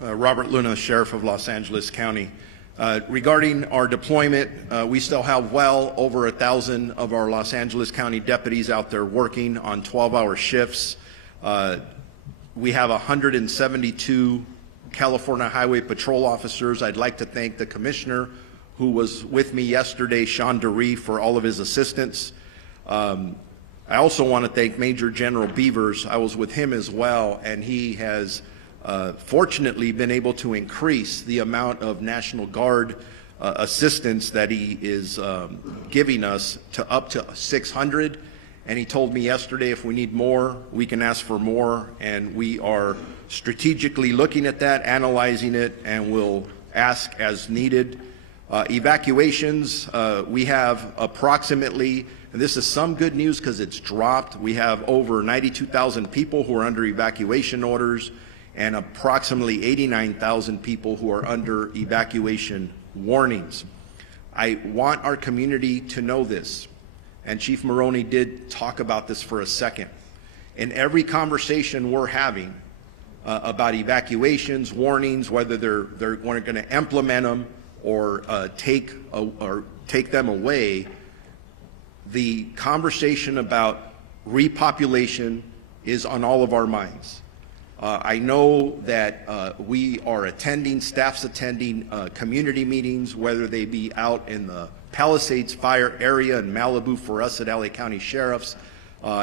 Robert Luna, Sheriff of Los Angeles County. Regarding our deployment, we still have well over 1,000 of our Los Angeles County deputies out there working on 12-hour shifts. We have 172 California Highway Patrol officers. I'd like to thank the Commissioner who was with me yesterday, Sean DeRee, for all of his assistance. I also want to thank Major General Beavers. I was with him as well, and he has fortunately been able to increase the amount of National Guard assistance that he is giving us to up to 600. And he told me yesterday if we need more, we can ask for more, and we are strategically looking at that, analyzing it, and we'll ask as needed. Evacuations, we have approximately, and this is some good news because it's dropped, we have over 92,000 people who are under evacuation orders and approximately 89,000 people who are under evacuation warnings. I want our community to know this, and Chief Maroney did talk about this for a second. In every conversation we're having about evacuations, warnings, whether they're going to implement them or take them away, the conversation about repopulation is on all of our minds. I know that we are attending, staff's attending community meetings, whether they be out in the Palisades Fire area in Malibu for us at LA County Sheriffs,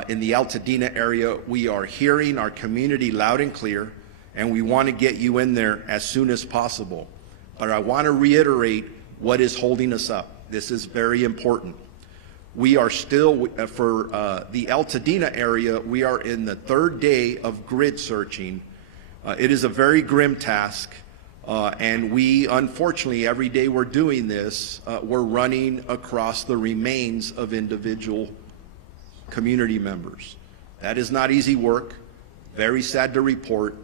in the Altadena area. We are hearing our community loud and clear, and we want to get you in there as soon as possible. But I want to reiterate what is holding us up. This is very important. We are still, for the Altadena area, we are in the third day of grid searching. It is a very grim task, and we, unfortunately, every day we're doing this, we're running across the remains of individual community members. That is not easy work, very sad to report,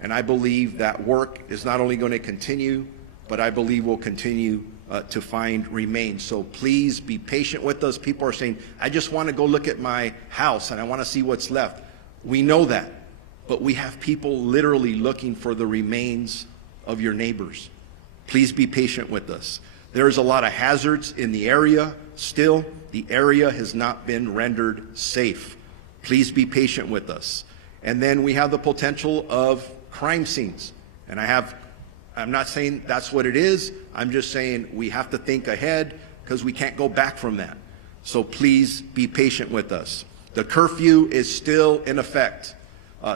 and I believe that work is not only going to continue, but I believe will continue to find remains. So please be patient with us. People are saying, I just want to go look at my house and I want to see what's left. We know that, but we have people literally looking for the remains of your neighbors. Please be patient with us. There's a lot of hazards in the area still. The area has not been rendered safe. Please be patient with us. And then we have the potential of crime scenes. And I'm not saying that's what it is. I'm just saying we have to think ahead because we can't go back from that. So please be patient with us. The curfew is still in effect,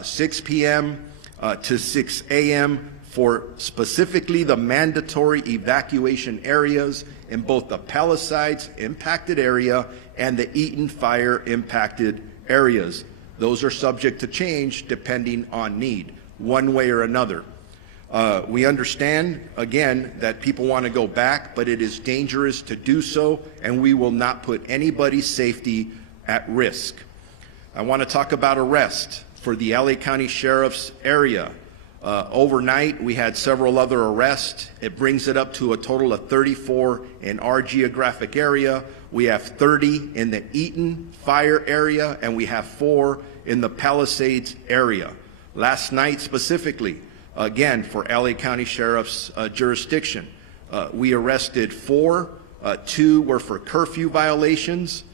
6 p.m. To 6 a.m. for specifically the mandatory evacuation areas in both the Palisades impacted area and the Eaton Fire impacted areas. Those are subject to change depending on need, one way or another. We understand, again, that people want to go back, but it is dangerous to do so, and we will not put anybody's safety at risk. I want to talk about arrest for the LA County Sheriff's area. Overnight, we had several other arrests. It brings it up to a total of 34 in our geographic area. We have 30 in the Eaton Fire area, and we have 4 in the Palisades area. Last night specifically, again, for LA County Sheriff's jurisdiction, we arrested 4. 2 were for curfew violations.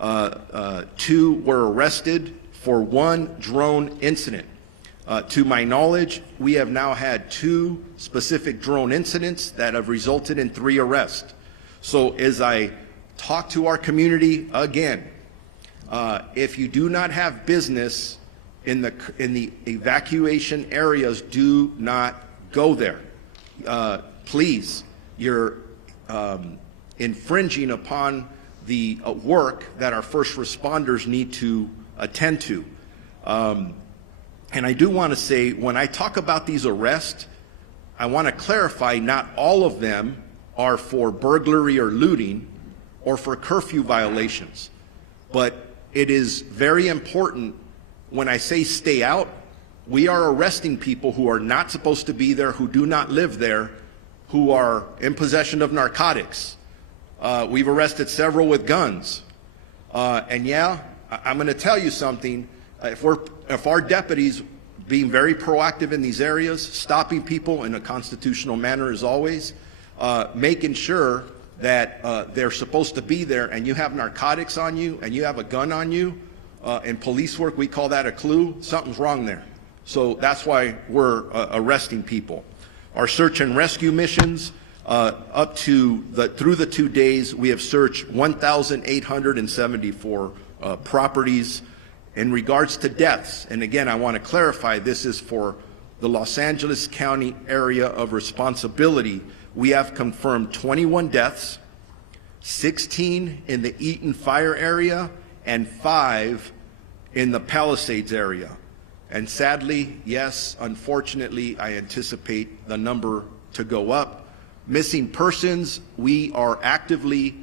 2 were arrested for 1 drone incident. To my knowledge, we have now had 2 specific drone incidents that have resulted in 3 arrests. So as I talk to our community again, if you do not have business in the evacuation areas, do not go there. Please, you're infringing upon the work that our first responders need to attend to. And I do want to say, when I talk about these arrests, I want to clarify not all of them are for burglary or looting or for curfew violations. But it is very important when I say stay out, we are arresting people who are not supposed to be there, who do not live there, who are in possession of narcotics. We've arrested several with guns. And yeah, I'm going to tell you something. If our deputies being very proactive in these areas, stopping people in a constitutional manner as always, making sure that they're supposed to be there and you have narcotics on you and you have a gun on you. In police work, we call that a clue. Something's wrong there. So that's why we're arresting people. Our search and rescue missions, through the 2 days, we have searched 1,874 properties. In regards to deaths, and again, I want to clarify, this is for the Los Angeles County area of responsibility. We have confirmed 21 deaths, 16 in the Eaton fire area, and 5 in the Palisades area. And sadly, yes, unfortunately, I anticipate the number to go up. Missing persons, we are actively,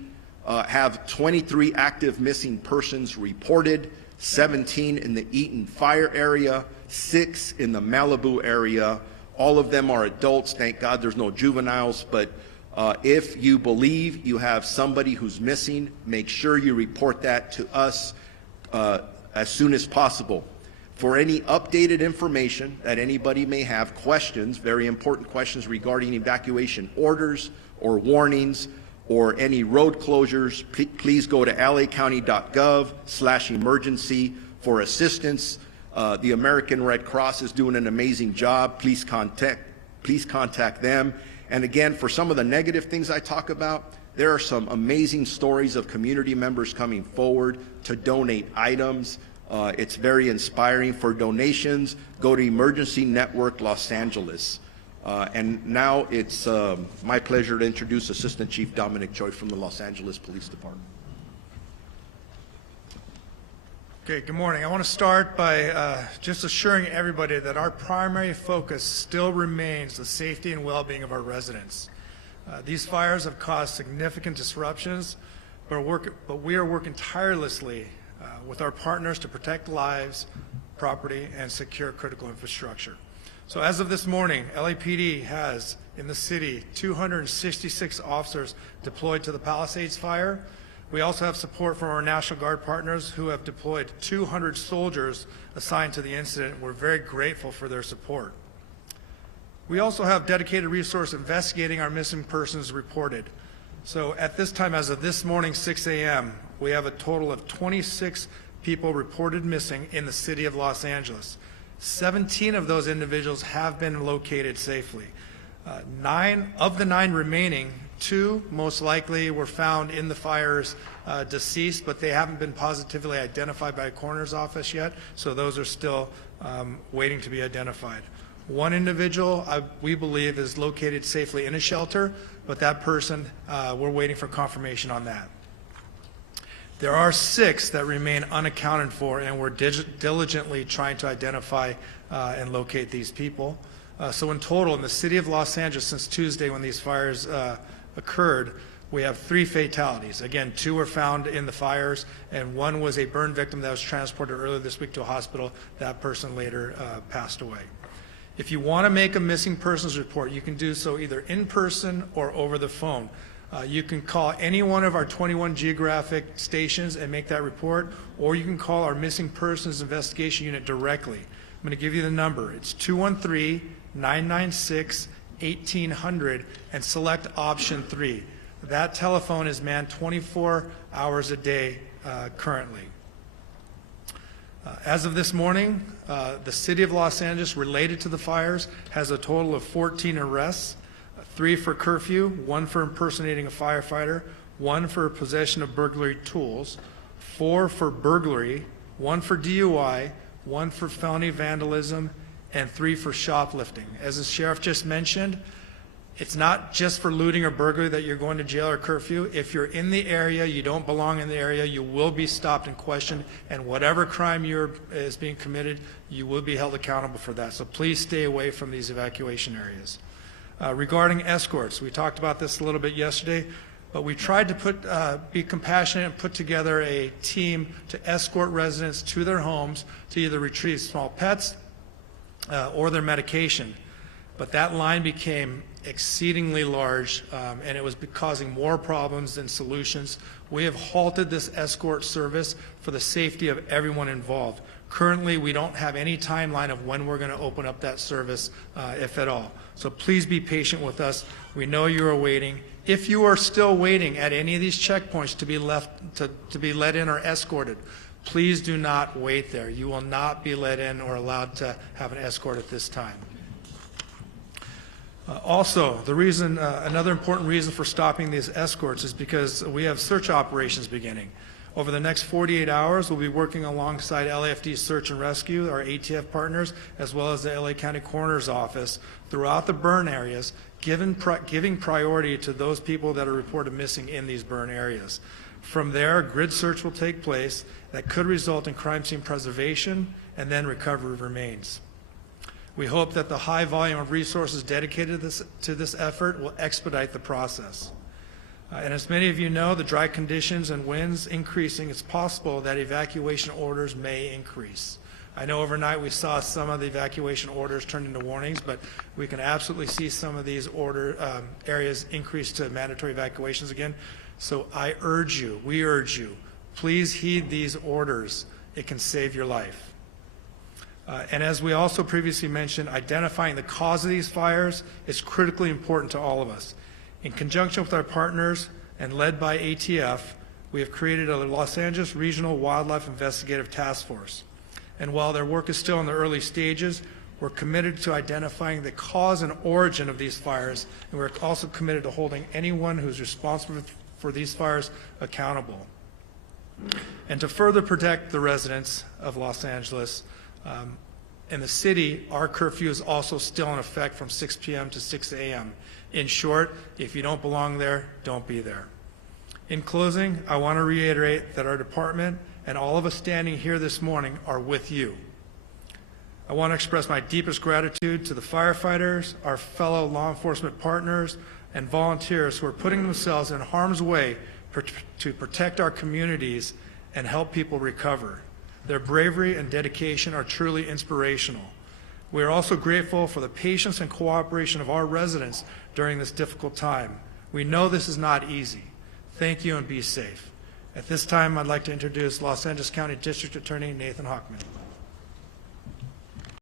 have 23 active missing persons reported, 17 in the Eaton fire area, 6 in the Malibu area. All of them are adults. Thank God there's no juveniles. But if you believe you have somebody who's missing, make sure you report that to us as soon as possible. For any updated information that anybody may have, questions, very important questions regarding evacuation orders or warnings or any road closures, please go to lacounty.gov/emergency for assistance. The American Red Cross is doing an amazing job. Please contact them. And again, for some of the negative things I talk about, there are some amazing stories of community members coming forward to donate items. It's very inspiring. For donations, go to Emergency Network Los Angeles. And now it's my pleasure to introduce Assistant Chief Dominic Choi from the Los Angeles Police Department. Okay, good morning. I want to start by just assuring everybody that our primary focus still remains the safety and well-being of our residents. These fires have caused significant disruptions, but we are working tirelessly with our partners to protect lives, property, and secure critical infrastructure. So as of this morning, LAPD has in the city 266 officers deployed to the Palisades fire. We also have support from our National Guard partners who have deployed 200 soldiers assigned to the incident. We're very grateful for their support. We also have dedicated resources investigating our missing persons reported. So at this time, as of this morning, 6 a.m., we have a total of 26 people reported missing in the city of Los Angeles. 17 of those individuals have been located safely. 9 of the 9 remaining, 2 most likely were found in the fires deceased, but they haven't been positively identified by a coroner's office yet, so those are still waiting to be identified. 1 individual, we believe, is located safely in a shelter, but that person, we're waiting for confirmation on that. There are 6 that remain unaccounted for, and we're diligently trying to identify and locate these people. So in total, in the city of Los Angeles, since Tuesday when these fires occurred, we have 3 fatalities. Again, 2 were found in the fires, and 1 was a burn victim that was transported earlier this week to a hospital. That person later passed away. If you want to make a missing persons report, you can do so either in person or over the phone. You can call any one of our 21 geographic stations and make that report, or you can call our missing persons investigation unit directly. I'm going to give you the number. It's 213-996-1800 and select option 3. That telephone is manned 24 hours a day currently. As of this morning, the city of Los Angeles, related to the fires, has a total of 14 arrests, 3 for curfew, 1 for impersonating a firefighter, 1 for possession of burglary tools, 4 for burglary, 1 for DUI, 1 for felony vandalism, and 3 for shoplifting. As the sheriff just mentioned, it's not just for looting or burglary that you're going to jail or curfew. If you're in the area, you don't belong in the area, you will be stopped and questioned, and whatever crime is being committed, you will be held accountable for that. So please stay away from these evacuation areas. Regarding escorts, we talked about this a little bit yesterday, but we tried to be compassionate and put together a team to escort residents to their homes to either retrieve small pets or their medication. but that line became exceedingly large, and it was causing more problems than solutions. We have halted this escort service for the safety of everyone involved. Currently, we don't have any timeline of when we're going to open up that service, if at all. So please be patient with us. We know you are waiting. If you are still waiting at any of these checkpoints to be let in or escorted, please do not wait there. You will not be let in or allowed to have an escort at this time. Also, another important reason for stopping these escorts is because we have search operations beginning. Over the next 48 hours, we'll be working alongside LAFD Search and Rescue, our ATF partners, as well as the LA County Coroner's Office throughout the burn areas, giving priority to those people that are reported missing in these burn areas. From there, grid search will take place that could result in crime scene preservation and then recovery of remains. We hope that the high volume of resources dedicated to this effort will expedite the process. And as many of you know, the dry conditions and winds increasing, it's possible that evacuation orders may increase. I know overnight we saw some of the evacuation orders turn into warnings, but we can absolutely see some of these areas increase to mandatory evacuations again. So we urge you, please heed these orders. It can save your life. And as we also previously mentioned, identifying the cause of these fires is critically important to all of us. In conjunction with our partners and led by ATF, we have created a Los Angeles Regional Wildlife Investigative Task Force. And while their work is still in the early stages, we're committed to identifying the cause and origin of these fires, and we're also committed to holding anyone who's responsible for these fires accountable. And to further protect the residents of Los Angeles, in the city, our curfew is also still in effect from 6 p.m. to 6 a.m. In short, if you don't belong there, don't be there. In closing, I want to reiterate that our department and all of us standing here this morning are with you. I want to express my deepest gratitude to the firefighters, our fellow law enforcement partners, and volunteers who are putting themselves in harm's way to protect our communities and help people recover. Their bravery and dedication are truly inspirational. We are also grateful for the patience and cooperation of our residents during this difficult time. We know this is not easy. Thank you and be safe. At this time, I'd like to introduce Los Angeles County District Attorney Nathan Hochman.